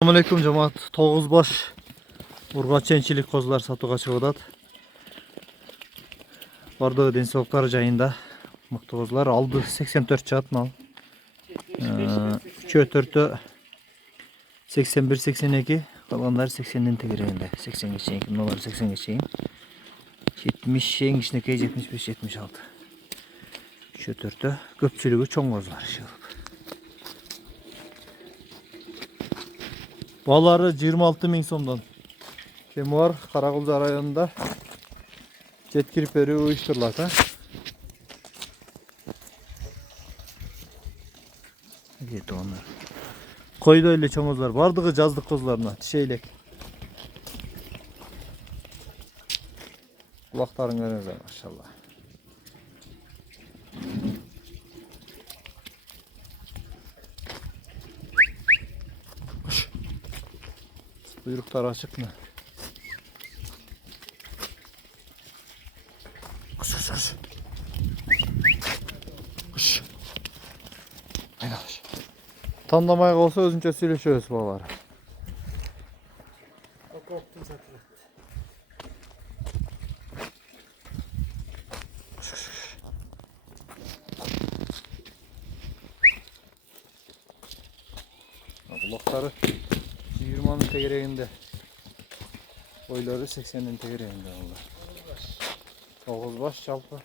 Assalamualaikum cemaat. Toğuzbaş urgaçençilik kozlar satığa çıkıdat. Bardağı densoqlar jayında mıқты kozlar aldı 84 çat mal. 3 4 81 82 kalanlar 80'den tegerinde. 80 geçeyim, bunlar 80 geçeyim. 70 en içindeki 75 76. 3 4 köpçülüğü çoğun kozlar. Baları 26 bin somdan. Kim var? Karakulca rayonunda Cetkirperi uyuşturulata. Gitti onlar. Koydu öyle çomuzlar. Vardığı cazdık kozlarına. Çiçeylek. Kulakların önünüze maşallah. Buyruklar açık mı? Kuş. Kuş. Aynen. Tanımaya olsa özünce söyleşiyoruz babaları. Kulakları 20'nin tegereğinde. Boyları 80'in tegereğinde onlar. Toğuzbaş çalpı.